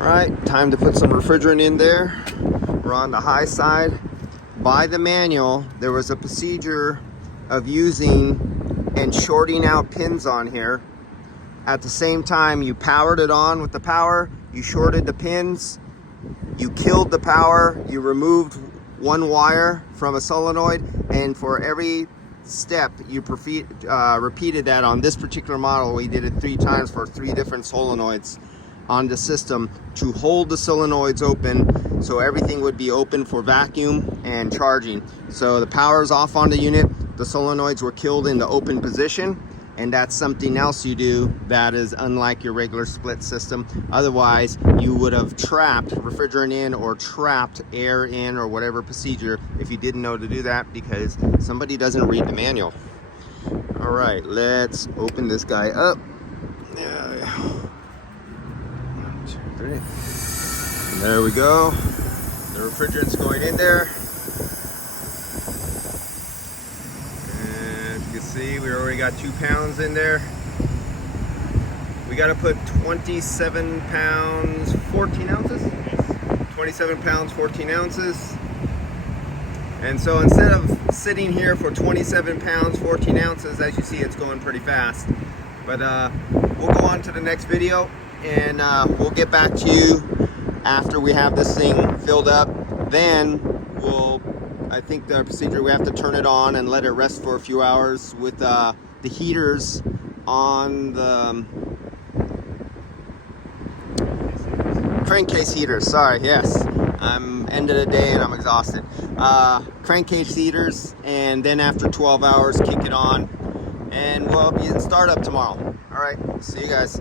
Alright, time to put some refrigerant in there. We're on the high side. By the manual, there was a procedure of using and shorting out pins on here. At the same time, you powered it on with the power, you shorted the pins, you killed the power, you removed one wire from a solenoid, and for every step you repeated that. On this particular model, we did it 3 times for 3 different solenoids on the system to hold the solenoids open, so everything would be open for vacuum and charging. So the power is off on the unit, the solenoids were killed in the open position, and that's something else you do that is unlike your regular split system. Otherwise, you would have trapped refrigerant in or trapped air in or whatever procedure if you didn't know to do that, because somebody doesn't read the manual. All right, let's open this guy up. There we go. The refrigerant's going in there. And you can see we already got 2 pounds in there. We got to put 27 pounds, 14 ounces? 27 pounds, 14 ounces. And so instead of sitting here for 27 pounds, 14 ounces, as you see, it's going pretty fast. But we'll go on to the next video, and we'll get back to you after we have this thing filled up. Then I think the procedure, we have to turn it on and let it rest for a few hours with the heaters on the crankcase heaters. Sorry, yes, I'm end of the day and I'm exhausted. Crankcase heaters, and then after 12 hours, kick it on, and we'll be in startup tomorrow. All right, see you guys.